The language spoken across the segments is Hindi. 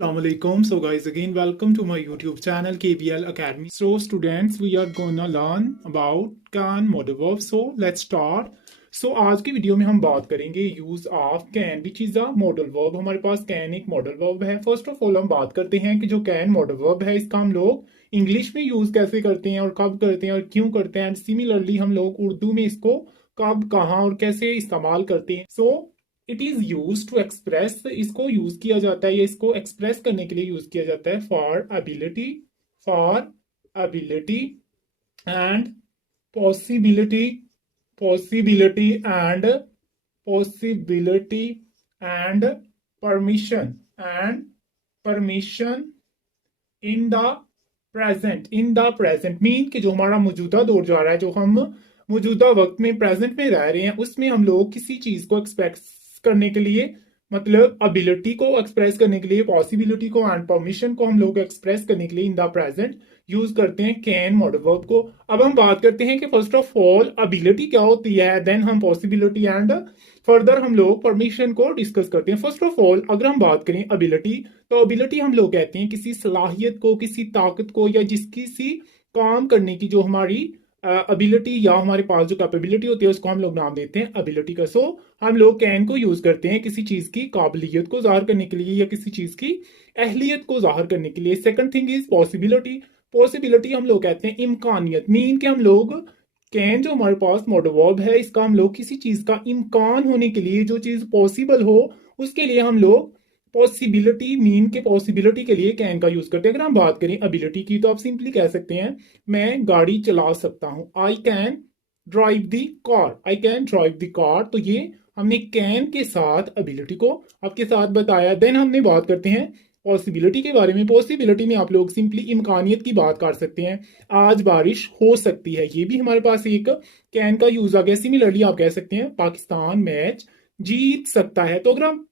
Assalamualaikum. So guys, again welcome to my YouTube channel KBL Academy. So students, we are gonna learn about can modal verb. So let's start. So आज की वीडियो में हम बात करेंगे use of can which is a modal verb. हमारे पास कैन एक मॉडल वर्ब है। फर्स्ट ऑफ ऑल हम बात करते हैं कि जो कैन मॉडल वर्ब है इसका हम लोग इंग्लिश में यूज कैसे करते हैं और कब करते हैं और क्यों करते हैं। एंड सिमिलरली हम लोग उर्दू में इसको कब कहाँ और कैसे इस्तेमाल करते हैं। So it is use to express, इसको यूज किया जाता है या इसको एक्सप्रेस करने के लिए यूज किया जाता है for ability and possibility possibility and possibility and permission in the present mean कि जो हमारा मौजूदा दौर जा रहा है, जो हम मौजूदा वक्त में प्रेजेंट में रह रहे हैं, उसमें हम लोग किसी चीज को एक्सप्रेस करने के लिए, मतलब अबिलिटी को एक्सप्रेस करने के लिए, पॉसिबिलिटी को एंड परमिशन को हम लोग एक्सप्रेस करने के लिए इन द प्रेजेंट यूज करते हैं कैन मॉडल वर्ब को। अब हम बात करते हैं कि फर्स्ट ऑफ ऑल अबिलिटी क्या होती है, देन हम पॉसिबिलिटी एंड फर्दर हम लोग परमिशन को डिस्कस करते हैं। फर्स्ट ऑफ ऑल अगर हम बात करें अबिलिटी, तो अबिलिटी हम लोग कहते हैं किसी सलाहियत को, किसी ताकत को, या जिस किसी काम करने की जो हमारी अबिलिटी या हमारे पास जो कैपेबिलिटी होती है उसको हम लोग नाम देते हैं अबिलिटी का। सो हम लोग कैन को यूज करते हैं किसी चीज की काबिलियत को जाहिर करने के लिए या किसी चीज की अहलियत को जाहिर करने के लिए। Second thing is possibility. Possibility हम लोग कहते हैं इम्कानियत, मीन के हम लोग कैन जो हमारे पास मॉडल वर्ब है इसका हम लोग किसी चीज का इम्कान होने के लिए, जो चीज पॉसिबल हो उसके लिए हम लोग पॉसिबिलिटी मीन के पॉसिबिलिटी के लिए कैन का यूज करते हैं। अगर हम बात करें अबिलिटी की तो आप सिंपली कह सकते हैं मैं गाड़ी चला सकता हूं, I can drive the car. तो ये हमने कैन के साथ अबिलिटी को आपके साथ बताया। देन हमने बात करते हैं पॉसिबिलिटी के बारे में। पॉसिबिलिटी में आप लोग सिंपली इम्कानियत की बात कर सकते हैं, आज बारिश हो सकती है, ये भी हमारे पास एक कैन का यूज आ गया। सिमिलरली आप कह सकते हैं पाकिस्तान मैच जीत सकता है। तो अगर हम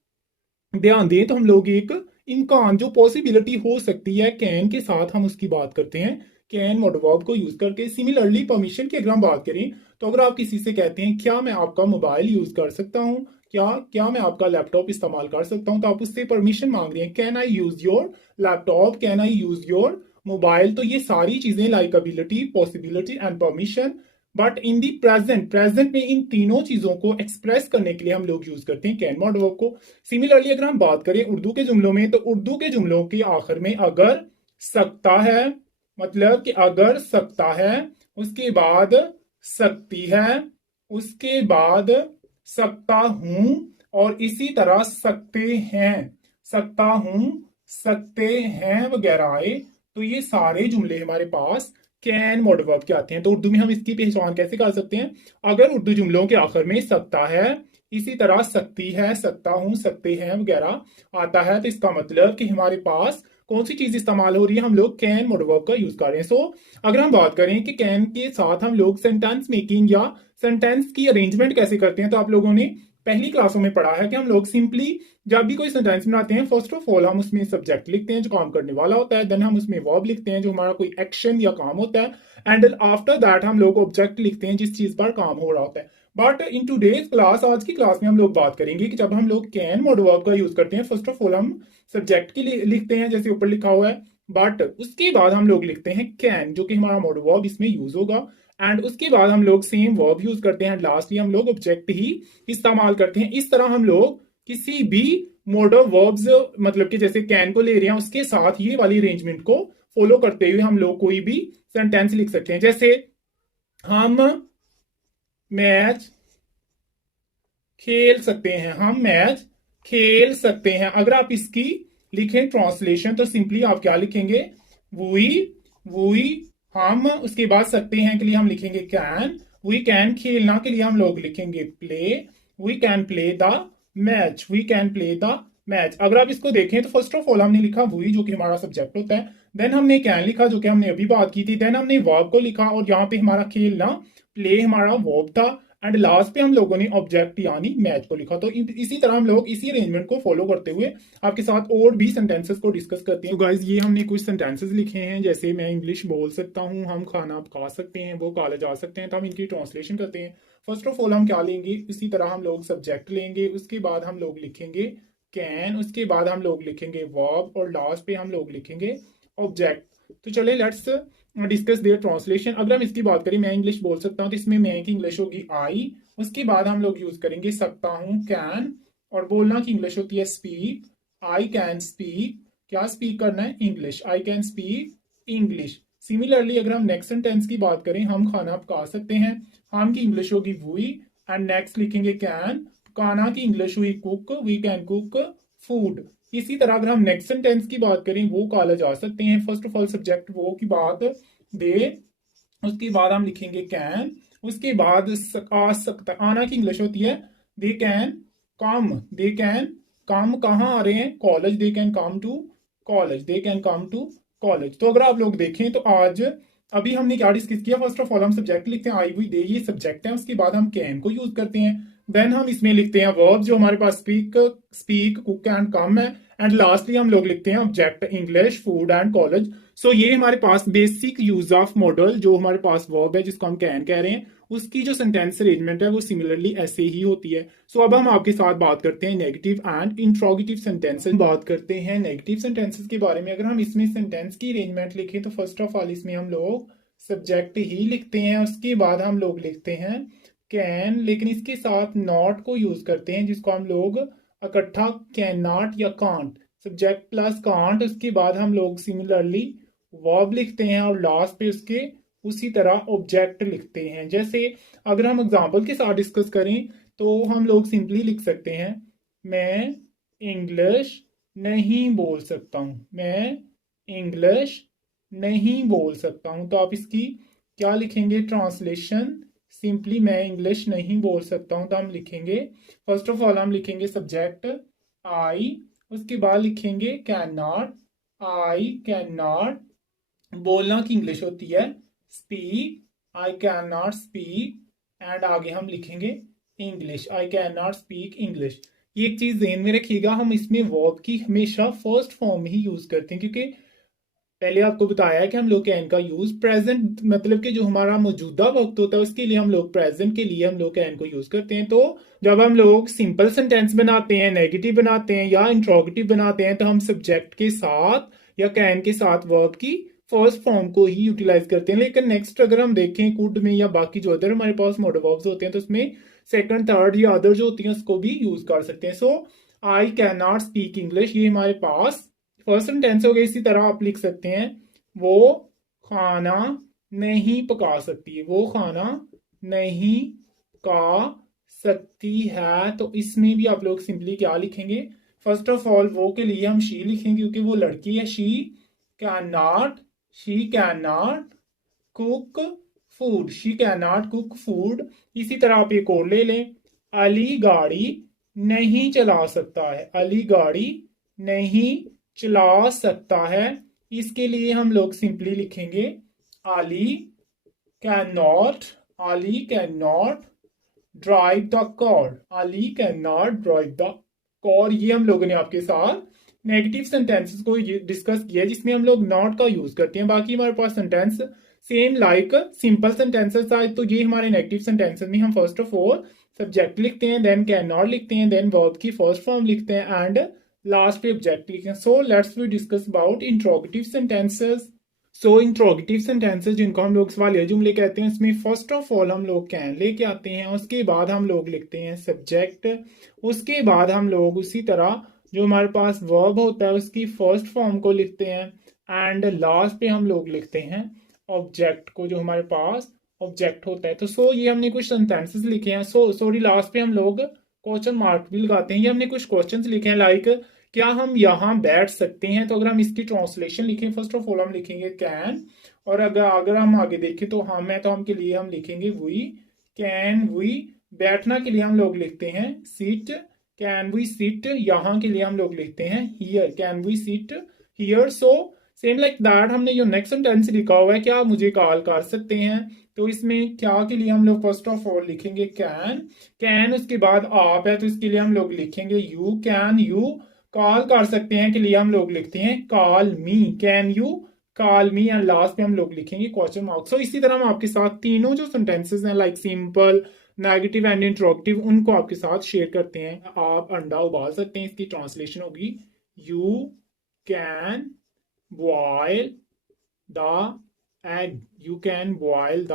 ध्यान दें तो हम लोग एक इम्कान जो पॉसिबिलिटी हो सकती है कैन के साथ हम उसकी बात करते हैं कैन मॉडल वर्ब को यूज करके। सिमिलरली परमिशन की अगर हम बात करें तो अगर आप किसी से कहते हैं क्या मैं आपका मोबाइल यूज कर सकता हूं, क्या क्या मैं आपका लैपटॉप इस्तेमाल कर सकता हूं, तो आप उससे परमिशन मांग रहे हैं can I use your laptop, can I use your mobile. तो ये सारी चीजें like ability, possibility and permission, but in the present में इन तीनों चीजों को एक्सप्रेस करने के लिए हम लोग यूज करते हैं कैन मॉडल वर्ब को। सिमिलरली अगर हम बात करें उर्दू के जुमलों में, तो उर्दू के जुमलों के आखिर में अगर सकता है, मतलब कि अगर सकता है, उसके बाद सकती है, उसके बाद सकता हूं, और इसी तरह सकता हूं, सकते हैं वगैरह आए, तो ये सारे जुमले हमारे पास कैन मॉडल वर्ब के आते हैं। तो उर्दू में हम इसकी पहचान कैसे कर सकते हैं, अगर उर्दू जुमलों के आखिर में सकता है, इसी तरह सकती है, सकता हूं, सकते हैं वगैरह आता है, तो इसका मतलब कि हमारे पास कौन सी चीज इस्तेमाल हो रही है, हम लोग कैन मॉडल वर्ब का यूज कर रहे हैं। सो अगर हम बात करें कि कैन के साथ हम लोग सेंटेंस मेकिंग या सेंटेंस की अरेंजमेंट कैसे करते हैं, तो आप लोगों ने पहली क्लासों में पढ़ा है कि हम लोग सिंपली जब भी कोई सेंटेंस बनाते हैं फर्स्ट ऑफ ऑल हम उसमें सब्जेक्ट लिखते हैं जो काम करने वाला होता है, देन हम उसमें वर्ब लिखते हैं जो हमारा कोई एक्शन या काम होता है, एंड आफ्टर दैट हम लोग ऑब्जेक्ट लिखते हैं जिस चीज पर काम हो रहा होता है। बट इन टूडेज क्लास, आज की क्लास में हम लोग बात करेंगे कि जब हम लोग कैन मॉडल वर्ब का यूज करते हैं, फर्स्ट ऑफ ऑल हम सब्जेक्ट के लिए लिखते हैं जैसे ऊपर लिखा हुआ है, बट उसके बाद हम लोग लिखते हैं कैन जो कि हमारा मॉडल वर्ब इसमें यूज होगा, एंड उसके बाद हम लोग सेम वर्ब यूज करते हैं, लास्टली हम लोग ऑब्जेक्ट ही इस्तेमाल करते हैं। इस तरह हम लोग किसी भी मॉडल वर्ब्स, मतलब कि जैसे कैन को ले रहे हैं उसके साथ ये वाली अरेंजमेंट को फॉलो करते हुए हम लोग कोई भी सेंटेंस लिख सकते हैं। जैसे हम मैच खेल सकते हैं, हम मैच खेल सकते हैं। अगर आप इसकी लिखें ट्रांसलेशन तो सिंपली आप क्या लिखेंगे, वी वी हम, उसके बाद सकते हैं के लिए हम लिखेंगे कैन, वी कैन, खेलना के लिए हम लोग लिखेंगे play, we can play the match, we can play the match. अगर आप इसको देखें तो फर्स्ट ऑफ ऑल हमने लिखा वी जो कि हमारा सब्जेक्ट होता है, देन हमने कैन लिखा जो कि हमने अभी बात की थी, देन हमने वर्ब को लिखा और यहाँ पे हमारा खेलना प्ले हमारा वर्ब था, एंड लास्ट पे हम लोगों ने ऑब्जेक्ट यानी मैच को लिखा। तो इसी तरह हम लोग इसी अरेंजमेंट को फॉलो करते हुए आपके साथ और भी सेंटेंसेस को डिस्कस करते हैं। तो गाइज ये हमने कुछ सेंटेंसेस लिखे हैं, जैसे मैं इंग्लिश बोल सकता हूँ, हम खाना खा सकते हैं, वो कॉलेज आ सकते हैं, तो हम इनकी ट्रांसलेशन करते हैं। फर्स्ट ऑफ ऑल हम क्या लेंगे, इसी तरह हम लोग सब्जेक्ट लेंगे, उसके बाद हम लोग लिखेंगे कैन, उसके बाद हम लोग लिखेंगे वर्ब और लास्ट पे हम लोग लिखेंगे ऑब्जेक्ट। तो चले लेट्स डिस्कस देयर ट्रांसलेशन। अगर हम इसकी बात करें, मैं इंग्लिश बोल सकता हूँ तो इसमें मैं की इंग्लिश होगी आई, उसके बाद हम लोग यूज करेंगे सकता हूँ कैन, और बोलना की इंग्लिश होती है स्पीक। आई कैन स्पीक, क्या स्पीक करना है, English. I can speak English. Similarly अगर हम नेक्स्ट सेंटेंस की बात करें, हम खाना पका सकते हैं, हम की इंग्लिश होगी वी, एंड नेक्स्ट लिखेंगे कैन, पकाना की इंग्लिश हुई cook, we can cook food. इसी तरह अगर हम नेक्स्ट सेंटेंस की बात करें, वो कॉलेज आ सकते हैं, फर्स्ट ऑफ ऑल सब्जेक्ट वो की बात दे, उसके बाद हम लिखेंगे कैन, उसके बाद आ सकता, आना की इंग्लिश होती है दे कैन कम, दे कैन कम, कहाँ आ रहे हैं, college, they can come to college, they can come to college. तो अगर आप लोग देखें तो आज अभी हमने क्या डिस्कस किया, फर्स्ट ऑफ ऑल हम सब्जेक्ट लिखते हैं आई वी दे, ये सब्जेक्ट है, उसके बाद हम कैन को यूज करते हैं, देन हम इसमें लिखते हैं वर्ब जो हमारे पास speak, speak, cook and come है, एंड लास्टली हम लोग लिखते हैं object English, food and college. So ये हमारे पास बेसिक यूज ऑफ मॉडल, जो हमारे पास वर्ब है जिसको हम कैन कह रहे हैं, उसकी जो सेंटेंस अरेंजमेंट है वो सिमिलरली ऐसे ही होती है। सो अब हम आपके साथ बात करते हैं नेगेटिव एंड इंट्रोगेटिव सेंटेंसेस। बात करते हैं नेगेटिव सेंटेंसेस के बारे में। अगर हम इसमें सेंटेंस की अरेंजमेंट लिखें तो फर्स्ट ऑफ ऑल इसमें हम लोग सब्जेक्ट ही लिखते हैं, उसके बाद हम लोग लिखते हैं कैन, लेकिन इसके साथ नॉट को यूज करते हैं जिसको हम लोग इकट्ठा कैन नॉट या कांट, सब्जेक्ट प्लस कांट, उसके बाद हम लोग सिमिलरली वर्ब लिखते हैं और लास्ट पे उसके उसी तरह ऑब्जेक्ट लिखते हैं। जैसे अगर हम एग्जांपल के साथ डिस्कस करें तो हम लोग सिंपली लिख सकते हैं मैं इंग्लिश नहीं बोल सकता हूं, मैं इंग्लिश नहीं बोल सकता हूं। तो आप इसकी क्या लिखेंगे ट्रांसलेशन, सिंपली मैं इंग्लिश नहीं बोल सकता हूं, तो हम लिखेंगे फर्स्ट ऑफ ऑल हम लिखेंगे सब्जेक्ट आई, उसके बाद लिखेंगे can not, I can not, बोलना की इंग्लिश होती है speak, I can not speak, and आगे हम लिखेंगे English, I can not speak English. ये एक चीज ध्यान में रखिएगा, हम इसमें वर्ब की हमेशा फर्स्ट फॉर्म ही यूज करते हैं, क्योंकि पहले आपको बताया है कि हम लोग कैन का यूज प्रेजेंट, मतलब कि जो हमारा मौजूदा वक्त होता है उसके लिए हम लोग, प्रेजेंट के लिए हम लोग कैन को यूज करते हैं। तो जब हम लोग सिंपल सेंटेंस बनाते हैं, नेगेटिव बनाते हैं या इंट्रोगेटिव बनाते हैं, तो हम सब्जेक्ट के साथ या कैन के साथ वर्ब की फर्स्ट फॉर्म को ही यूटिलाइज करते हैं। लेकिन नेक्स्ट अगर हम देखें कुड में या बाकी जो अदर हमारे पास मॉडल वर्ब्स होते हैं, तो उसमें सेकंड, थर्ड या अदर जो होती हैं उसको भी यूज कर सकते हैं। So I can not speak English, ये हमारे पास फर्स्ट सेंटेंस हो गया। इसी तरह आप लिख सकते हैं वो खाना नहीं पका सकती, वो खाना नहीं पका सकती है। तो इसमें भी आप लोग सिंपली क्या लिखेंगे, फर्स्ट ऑफ ऑल वो के लिए हम शी लिखेंगे क्योंकि वो लड़की है, she can not, she can not cook food, she can not cook food. इसी तरह आप एक और ले लें, अली गाड़ी नहीं चला सकता है, अली गाड़ी नहीं चला सकता है। इसके लिए हम लोग सिंपली लिखेंगे Ali can not, Ali can not drive the car, Ali can not drive the car. ये हम लोगों ने आपके साथ नेगेटिव सेंटेंसेस को डिस्कस किया है जिसमें हम लोग नॉट का यूज करते हैं। बाकी हमारे पास sentence same like simple sentences आए, तो ये हमारे नेगेटिव सेंटेंसेस में हम फर्स्ट ऑफ ऑल सब्जेक्ट लिखते हैं, देन कैन नॉट लिखते हैं, देन वर्ब की फर्स्ट फॉर्म लिखते हैं, एंड लास्ट पे ऑब्जेक्ट लिखते हैं। So let's we discuss about interrogative sentences. So interrogative sentences जिनको हम लोग सवालिया जुमले कहते हैं, इसमें फर्स्ट ऑफ ऑल हम लोग कैन लेके आते हैं, उसके बाद हम लोग लिखते हैं सब्जेक्ट, उसके बाद हम लोग उसी तरह जो हमारे पास वर्ब होता है उसकी फर्स्ट फॉर्म को लिखते हैं, एंड लास्ट पे हम लोग लिखते हैं ऑब्जेक्ट को, जो हमारे पास ऑब्जेक्ट होता है। तो सो ये हमने कुछ सेंटेंसेस लिखे हैं। सॉरी लास्ट पे हम लोग क्वेश्चन मार्क भी लगाते हैं। ये हमने कुछ क्वेश्चंस लिखे हैं लाइक क्या हम यहाँ बैठ सकते हैं। तो अगर हम इसकी ट्रांसलेशन लिखें, फर्स्ट ऑफ ऑल हम लिखेंगे कैन, और अगर हम आगे देखें तो हम है, तो हम के लिए हम लिखेंगे वी कैन वी। बैठना के लिए हम लोग लिखते हैं सिट, कैन वी सिट। यहाँ के लिए हम लोग लिखते हैं here, can we sit here. So same like that हमने जो नेक्स्ट सेंटेंस लिखा हुआ है, क्या आप मुझे कॉल कर सकते हैं, तो इसमें क्या के लिए हम लोग फर्स्ट ऑफ ऑल लिखेंगे कैन, कैन उसके बाद आप है तो इसके लिए हम लोग लिखेंगे यू कैन यू। कॉल कर सकते हैं के लिए हम लोग लिखते हैं call me, can you call me, and last में हम लोग लिखेंगे क्वेश्चन मार्क। सो इसी तरह हम आपके साथ तीनों जो सेंटेंसेस हैं like simple, negative and interrogative उनको आपके साथ शेयर करते हैं। आप अंडा उबाल सकते हैं, इसकी ट्रांसलेशन होगी you can boil the egg, you can boil the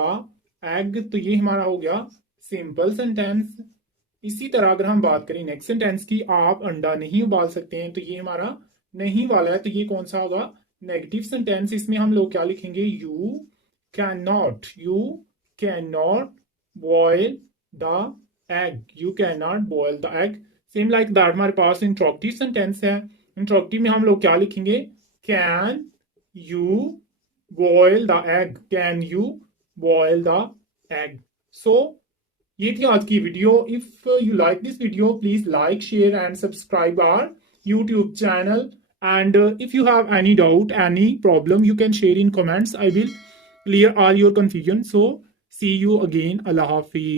egg. तो ये हमारा हो गया सिंपल सेंटेंस। इसी तरह अगर हम बात करें नेक्स्ट सेंटेंस की, आप अंडा नहीं उबाल सकते हैं, तो ये हमारा नहीं वाला है, तो ये कौन सा होगा, नेगेटिव सेंटेंस। इसमें हम लोग क्या लिखेंगे, you can not boil the egg, you can not boil the egg. Same like that हमारे पास इंट्रोगेटिव सेंटेंस है। इंट्रोगेटिव में हम लोग क्या लिखेंगे, can you boil the egg, can you boil the egg. So ये थी आज की video. If you like this video, please like, share and subscribe our YouTube channel. And if you have any doubt, any problem, you can share in comments. I will clear all your confusion. So see you again. Allah Hafiz.